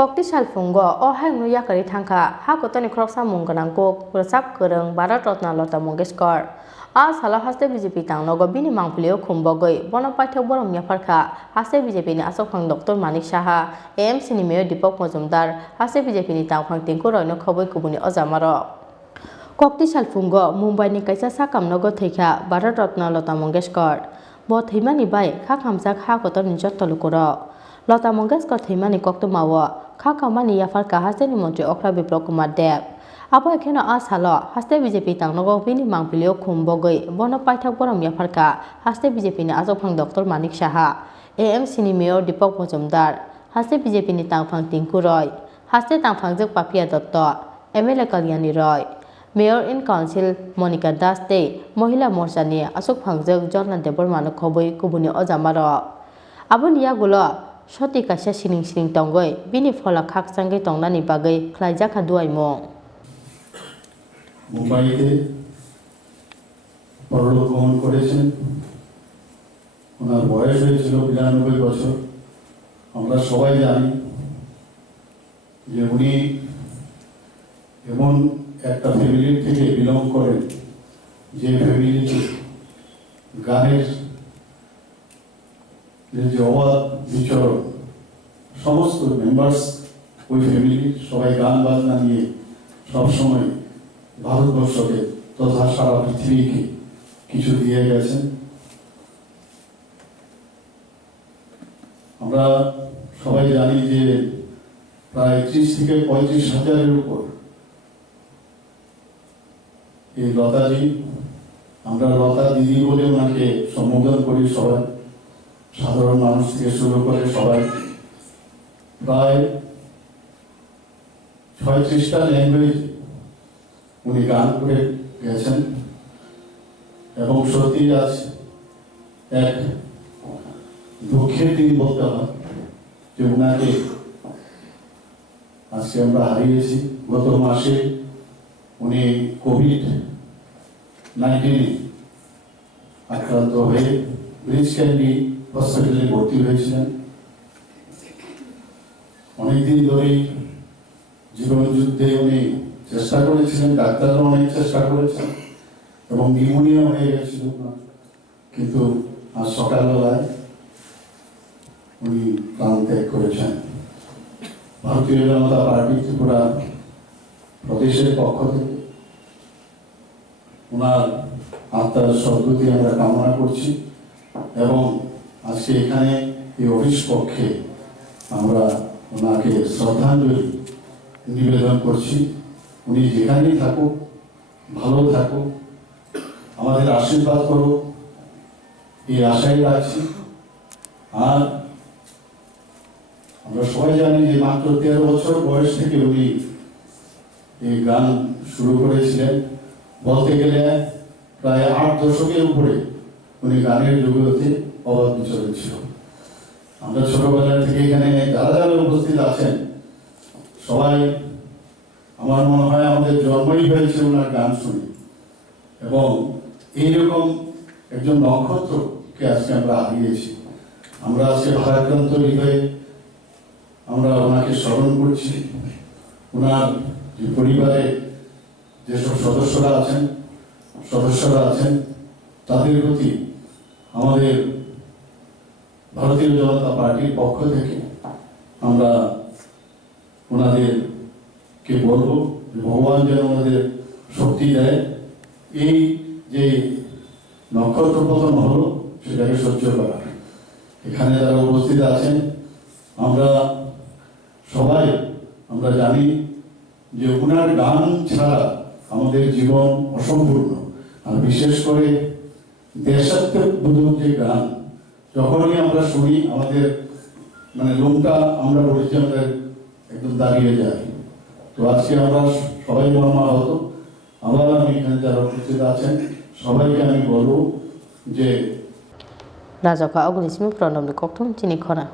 Kokti salfungo o hangnu yakari thangka ha kotoni kroksa mungganang kok persap kereng Bharat Ratna Lata Mangeshkar a sala haste BJP tangnogo bini mangpilio khumbogoi bono paithak borom yafarkha haste BJP ni asokphang Dr. Manik Saha AMC ni Mayor Deepak Majumdar haste BJP ni tangphang Tinku Roy no khoboi kubuni ojamaro Kokti salfungo Mumbai ni kaisa sakamnogo theikha Bharat Ratna Lata Mangeshkar bo theimani bai kha khamjak ha kotoni jottolukoro Lata Mangeshkar theimani koktumawo kha kamani yafarkha haste ni mantri Okra Biplop Kumar Dev abo ekheno a salo haste BJP tangnogo bini mangpilio khumbogoi bono paithak borom yafarkha haste BJP ni asokphang Dr. Manik Saha AMC ni Mayor Deepak Majumdar haste BJP ni tangphang Tinku Roy haste tangphangjak Papia Dotto MLA Kalyani Roy Mayor in Council Monica Das Tei Mohila Morcha ni asokphangjak Jonna Debormano khoboi kubuni ojamaro aboni yagulo Soti kaisa sining tongoi bini phola khak changai tongnani bagai khlaijak duaimo মুম্বাইতে পরলোক গমন করেছেন ওনার বয়স হয়েছিল 92 বছর আমরা সবাই জানি যে উনি এমন একটা ফ্যামিলি থেকে বিলং করেন যে ফ্যামিলিতে গানের যে অবাধ বিচরণ সমস্ত মেম্বার্স ওই ফ্যামিলি সবাই গান বাজনা নিয়ে সবসময় ভারতবর্ষকে তথা সারা পৃথিবীকে কিছু দিয়ে গেছেন আমরা সবাই জানি যে প্রায় 30 থেকে 35 হাজারের উপর এই লতাজি আমরা লতা দিদি বলে ওনাকে সম্বোধন করি সবাই সাধারণ মানুষ থেকে শুরু করে সবাই প্রায় 36টা ল্যাঙ্গুয়েজ উনি গান করে গেছেন এবং সত্যি আজ এক দুঃখের দিন বলতে হয় যে ওনাকে আজকে আমরা হারিয়েছি গত মাসে উনি COVID-19 আক্রান্ত হয়ে ব্রিজ ক্যান্ডি হসপিটালে ভর্তি হয়েছিলেন অনেকদিন ধরেই জীবন যুদ্ধে উনি চেষ্টা করেছিলেন ডাক্তাররা অনেক চেষ্টা করেছেন এবং নিউমোনিয়া হয়ে গেছিল কিন্তু আজ সকালবেলায় উনি প্রাণ ত্যাগ করেছেন ভারতীয় জনতা পার্টি ত্রিপুরা প্রদেশের পক্ষ থেকে ওনার আত্মার সদ্গতি আমরা কামনা করছি এবং আজকে এখানে এই অফিস পক্ষে আমরা ওনাকে শ্রদ্ধাঞ্জলি নিবেদন করছি উনি যেখানেই থাকুক ভালো থাকুক আমাদের আশীর্বাদ করুক এই আশাই রাখছি আর আমরা সবাই জানি যে মাত্র 13 বছর বয়স থেকে উনি এই গান শুরু করেছিলেন বলতে গেলে প্রায় 8 দশকের উপরে উনি গানের জগতে অবাধ বিচরণ ছিল আমরা ছোটবেলা থেকে এখানে যারা যারা উপস্থিত আছেন সবাই আমার মনে হয় আমাদের জন্মই হয়েছে ওনার গান শুনে এবং এইরকম একজন নক্ষত্রকে আজকে আমরা হারিয়েছি আমরা আজকে ভারাক্রান্ত হৃদয়ে আমরা ওনাকে স্মরণ করছি ওনার যে পরিবারে যেসব সদস্যরা আছেন তাদের প্রতি আমাদের ভারতীয় জনতা পার্টির পক্ষ থেকে আমরা ওনাদেরকে বলবো ভগবান যেন ওনাদের শক্তি দেয় এই যে নক্ষত্র পতন হলো সেটাকে সহ্য করা এখানে যারা উপস্থিত আছেন আমরা সবাই আমরা জানি যে ওনার গান ছাড়া আমাদের জীবন অসম্পূর্ণ আর বিশেষ করে দেশাত্মবোধক যে গান যখনই আমরা শুনি আমাদের মানে লোমটা আমরা বলছি আমাদের একদম দাঁড়িয়ে যায় তো আজকে আমরা সবাই মর্মাহত আবার আমি এখানে যারা উপস্থিত আছেন সবাইকে আমি বলবো যে রাজাকা অগ্নিসিমি প্রণব কক্টম চিনি খরা